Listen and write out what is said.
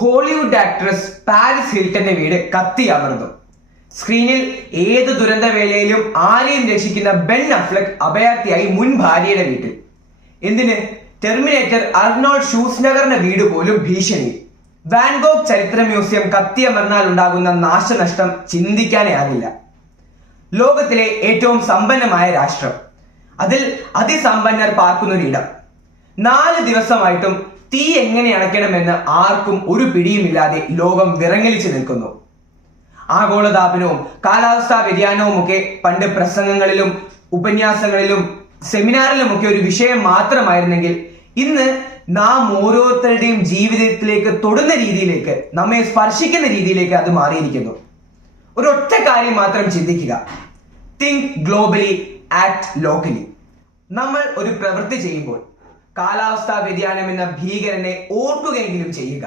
Hollywood actress Paris ഹിൽട്ടന്റെ വീട് കത്തിയമർന്നു. സ്ക്രീനിൽ ഏത് ദുരന്തവേളയിലും ആരെയും രക്ഷിക്കുന്ന ബെൻ അഫ്ലെക് അഭയാർത്ഥിയായി മുൻ ഭാര്യയുടെ വീട്ടിൽ. എന്തിന്, ടെർമിനേറ്റർ അർണോൾഡ് ഷൂസ്നഗറിന്റെ വീട് പോലും ഭീഷണി. വാൻഗോഗ് ചരിത്ര മ്യൂസിയം കത്തിയമർന്നാൽ ഉണ്ടാകുന്ന നാശനഷ്ടം ചിന്തിക്കാനേ ആകില്ല. ലോകത്തിലെ ഏറ്റവും സമ്പന്നമായ രാഷ്ട്രം, അതിൽ അതിസമ്പന്നർ പാർക്കുന്നൊരിടം. 4 ദിവസമായിട്ടും തീ എങ്ങനെ അണയ്ക്കണമെന്ന് ആർക്കും ഒരു പിടിയുമില്ലാതെ ലോകം വിറങ്ങലിച്ചു നിൽക്കുന്നു. ആഗോളതാപനവും കാലാവസ്ഥാ വ്യതിയാനവും ഒക്കെ പണ്ട് പ്രസംഗങ്ങളിലും ഉപന്യാസങ്ങളിലും സെമിനാറിലുമൊക്കെ ഒരു വിഷയം മാത്രമായിരുന്നെങ്കിൽ ഇന്ന് നാം ഓരോരുത്തരുടെയും ജീവിതത്തിലേക്ക് തൊടുന്ന രീതിയിലേക്ക്, നമ്മെ സ്പർശിക്കുന്ന രീതിയിലേക്ക് അത് മാറിയിരിക്കുന്നു. ഒരൊറ്റ കാര്യം മാത്രം ചിന്തിക്കുക: തിങ്ക് ഗ്ലോബലി, ആക്ട് ലോക്കലി. നമ്മൾ ഒരു പ്രവൃത്തി ചെയ്യുമ്പോൾ കാലാവസ്ഥാ വ്യതിയാനം എന്ന ഭീകരനെ ഓർക്കുകയെങ്കിലും ചെയ്യുക.